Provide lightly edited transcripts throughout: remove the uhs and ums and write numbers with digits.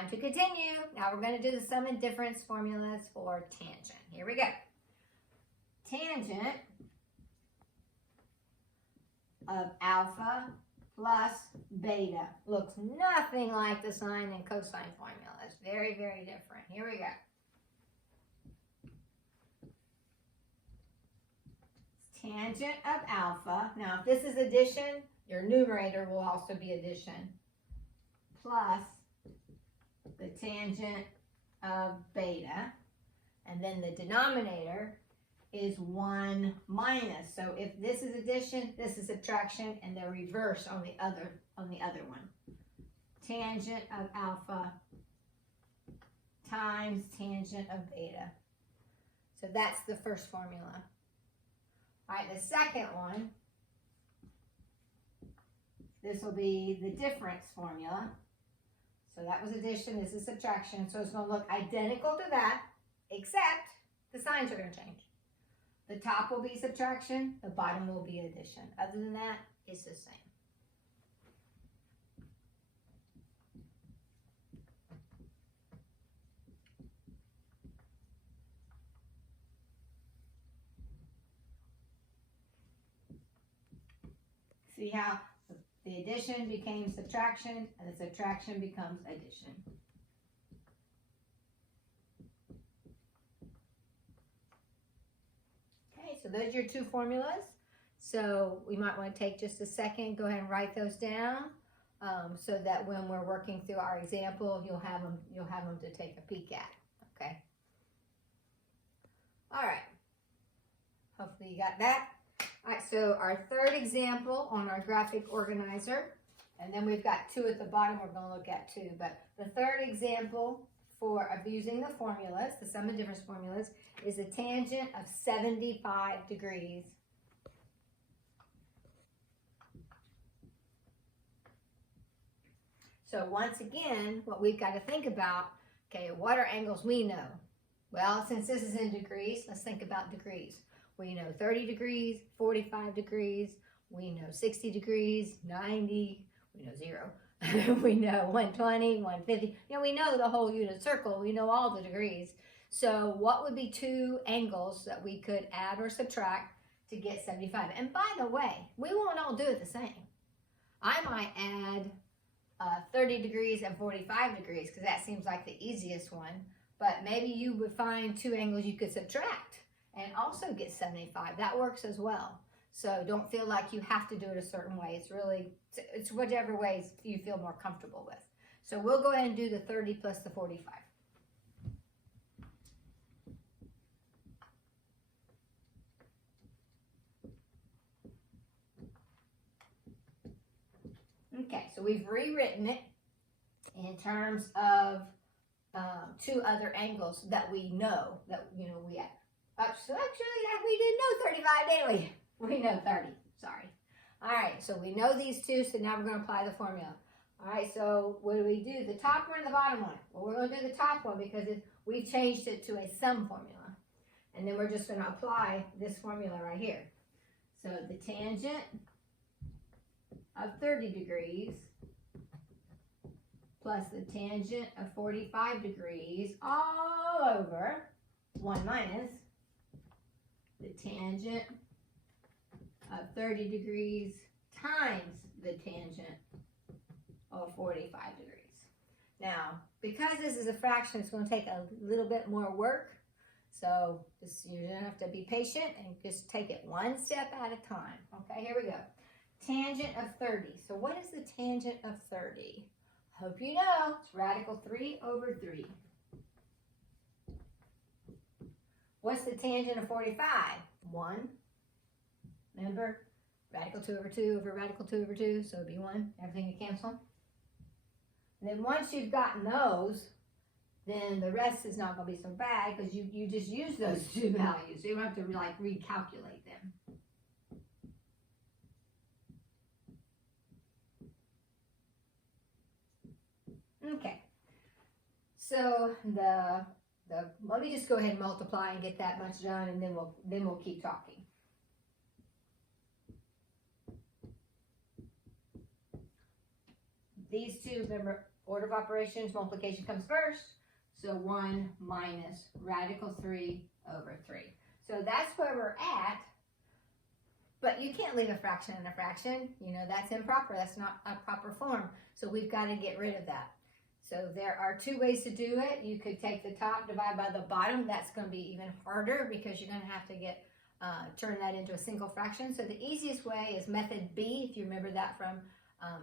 Time to continue. Now we're going to do the sum and difference formulas for tangent. Here we go. Tangent of alpha plus beta looks nothing like the sine and cosine formulas. Very, very different. Here we go. Tangent of alpha. Now, if this is addition, your numerator will also be addition. Plus the tangent of beta. And then the denominator is 1 minus. So if this is addition, this is subtraction, and they're reversed on the other one. Tangent of alpha times tangent of beta. So that's the first formula. All right, the second one, this will be the difference formula. So that was addition, this is subtraction. So it's going to look identical to that, except the signs are going to change. The top will be subtraction, the bottom will be addition. Other than that, it's the same. See how the addition became subtraction and the subtraction becomes addition. Okay, so those are your two formulas. So we might want to take just a second, go ahead and write those down so that when we're working through our example, you'll have them to take a peek at. Okay. All right. Hopefully you got that. All right, so our third example on our graphic organizer, and then we've got two at the bottom we're going to look at too, but the third example of using the formulas, the sum and difference formulas, is a tangent of 75 degrees. So once again, what we've got to think about, okay, what are angles we know? Well, since this is in degrees, let's think about degrees. We know 30 degrees, 45 degrees, we know 60 degrees, 90, we know 0. We know 120, 150. You know, we know the whole unit circle. We know all the degrees. So what would be two angles that we could add or subtract to get 75? And by the way, we won't all do it the same. I might add 30 degrees and 45 degrees because that seems like the easiest one. But maybe you would find two angles you could subtract and also get 75. That works as well. So don't feel like you have to do it a certain way. It's whichever ways you feel more comfortable with. So we'll go ahead and do the 30 plus the 45. Okay, so we've rewritten it in terms of two other angles that we know that we have. So actually, we didn't know 35, didn't we? We know 30, sorry. All right, so we know these two, so now we're going to apply the formula. All right, so what do we do? The top one and the bottom one? Well, we're going to do the top one because we've changed it to a sum formula. And then we're just going to apply this formula right here. So the tangent of 30 degrees plus the tangent of 45 degrees all over 1 minus the tangent of 30 degrees times the tangent of 45 degrees. Now, because this is a fraction, it's going to take a little bit more work. So you're going to have to be patient and just take it one step at a time. Okay, here we go. Tangent of 30. So what is the tangent of 30? Hope you know. It's radical 3 over 3. What's the tangent of 45? 1. Remember? Radical 2 over 2 over radical 2 over 2. So it'd be 1. Everything will cancel. And then once you've gotten those, then the rest is not going to be so bad because you just use those two values. So you don't have to recalculate them. Okay. So let me just go ahead and multiply and get that much done, and then we'll keep talking. These two, remember, Order of operations, multiplication comes first. So 1 minus radical 3 over 3. So that's where we're at. But you can't leave a fraction in a fraction. You know, that's improper. That's not a proper form. So we've got to get rid of that. So there are two ways to do it. You could take the top, divide by the bottom. That's going to be even harder because you're going to have to turn that into a single fraction. So the easiest way is method B, if you remember that from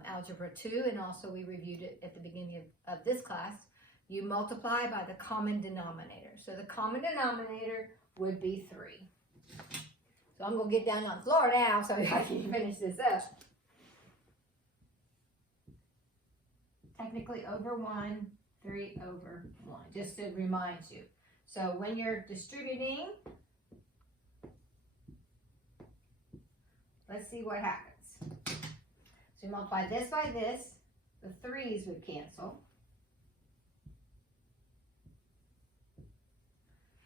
Algebra 2, and also we reviewed it at the beginning of this class. You multiply by the common denominator. So the common denominator would be 3. So I'm going to get down on the floor now so I can finish this up. Technically over 1, 3 over 1, just to remind you. So when you're distributing, let's see what happens. So you multiply this by this, the 3's would cancel.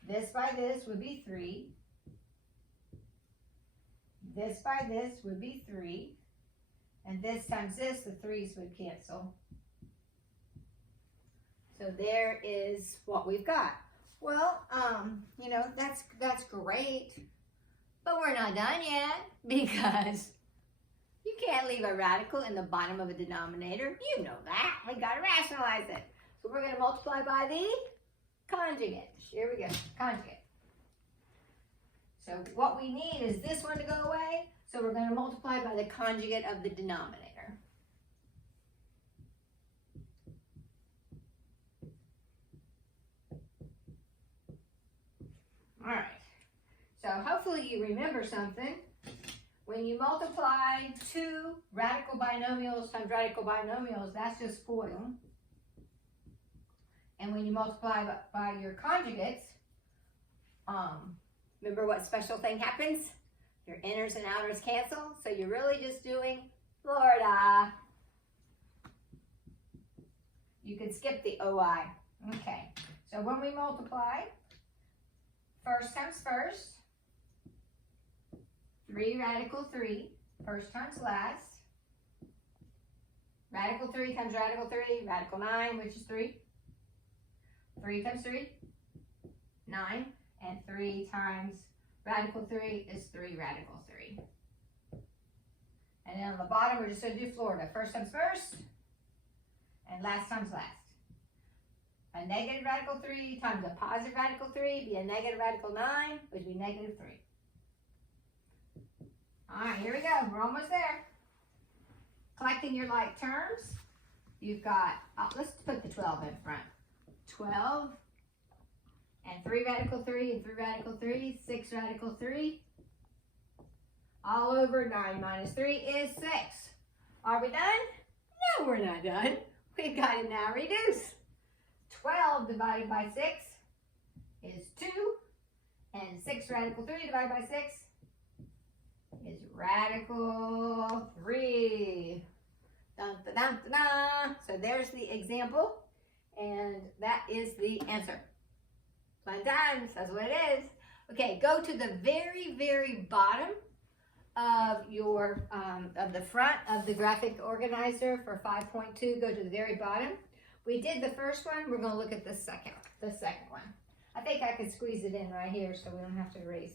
This by this would be 3. This by this would be 3. And this times this, the 3's would cancel. So there is what we've got. Well, you know, that's great. But we're not done yet because you can't leave a radical in the bottom of a denominator. You know that. We got to rationalize it. So we're going to multiply by the conjugate. Here we go. Conjugate. So what we need is this one to go away. So we're going to multiply by the conjugate of the denominator. All right. So hopefully you remember something. When you multiply two radical binomials times radical binomials, that's just FOIL. And when you multiply by your conjugates, remember what special thing happens? Your inners and outers cancel. So you're really just doing Florida. You can skip the OI. Okay. So when we multiply, first times first. 3 radical 3, first times last. Radical 3 times radical 3, radical 9, which is 3. 3 times 3, 9. And 3 times radical 3 is 3 radical 3. And then on the bottom, we're just going to do Florida. First times first, and last times last. A negative radical 3 times a positive radical 3 be a negative radical 9, which would be negative 3. All right, here we go. We're almost there. Collecting your like terms. You've got, let's put the 12 in front. 12 and 3 radical 3 and 3 radical 3, 6 radical 3. All over 9 minus 3 is 6. Are we done? No, we're not done. We've got to now reduce. 12 divided by 6 is 2. And 6 radical 3 divided by 6 is radical 3. Dun, dun, dun, dun, dun. So there's the example, and that is the answer. Fun times, that's what it is. Okay, go to the very, very bottom of your, of the front of the graphic organizer for 5.2. Go to the very bottom. We did the first one, we're gonna look at the second one. I think I could squeeze it in right here so we don't have to erase.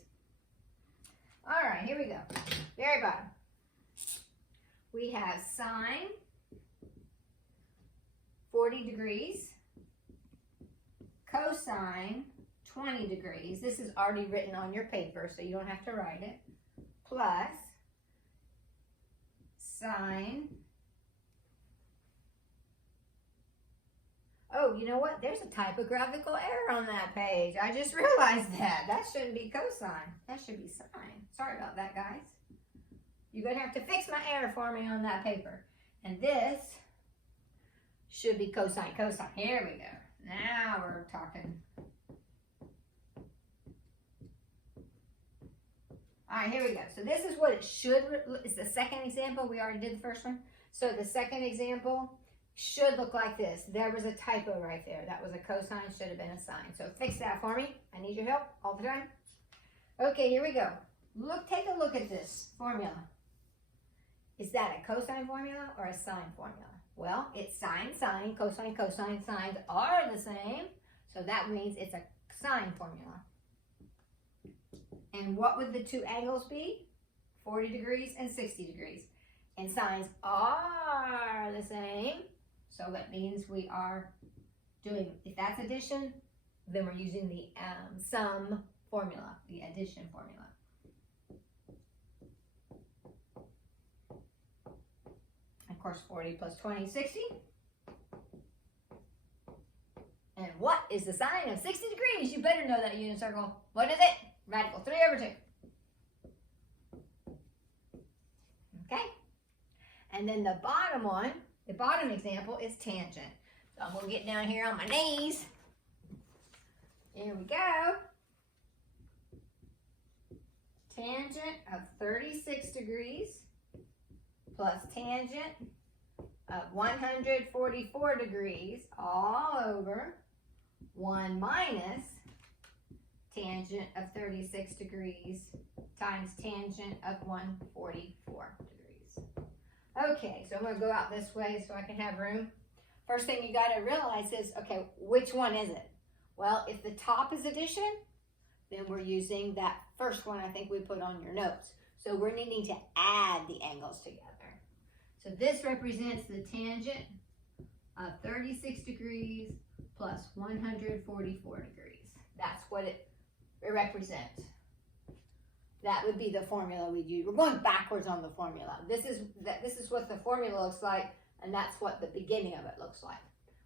All right, here we go. Very bottom. We have sine 40 degrees, cosine 20 degrees. This is already written on your paper, so you don't have to write it. Plus sine. Oh, you know what? There's a typographical error on that page. I just realized that. That shouldn't be cosine. That should be sine. Sorry about that, guys. You're going to have to fix my error for me on that paper. And this should be cosine. Cosine. Here we go. Now we're talking. All right, here we go. So this is what it should, it's the second example. We already did the first one. So the second example should look like this. There was a typo right there. That was a cosine, should have been a sine. So fix that for me. I need your help all the time. Okay, here we go. Take a look at this formula. Is that a cosine formula or a sine formula? Well, it's sine, sine, cosine, cosine, sines are the same. So that means it's a sine formula. And what would the two angles be? 40 degrees and 60 degrees. And sines are the same. So that means we are doing, if that's addition, then we're using the sum formula, the addition formula. Of course, 40 plus 20 is 60. And what is the sine of 60 degrees? You better know that unit circle. What is it? Radical 3/2. Okay? And then the bottom one, the bottom example is tangent. So I'm going to get down here on my knees. Here we go. Tangent of 36 degrees plus tangent of 144 degrees all over 1 minus tangent of 36 degrees times tangent of 144 degrees. Okay, so I'm going to go out this way so I can have room. First thing you got to realize is, okay, which one is it? Well, if the top is addition, then we're using that first one I think we put on your notes. So we're needing to add the angles together. So this represents the tangent of 36 degrees plus 144 degrees. That's what it represents. That would be the formula we'd use. We're going backwards on the formula. This is what the formula looks like, and that's what the beginning of it looks like.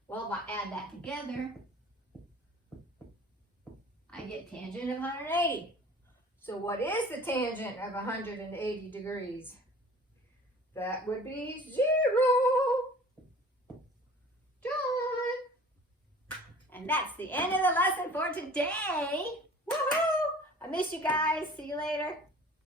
Well, if I add that together, I get tangent of 180. So what is the tangent of 180 degrees? That would be 0. Done. And that's the end of the lesson for today. Woohoo! I miss you guys. See you later.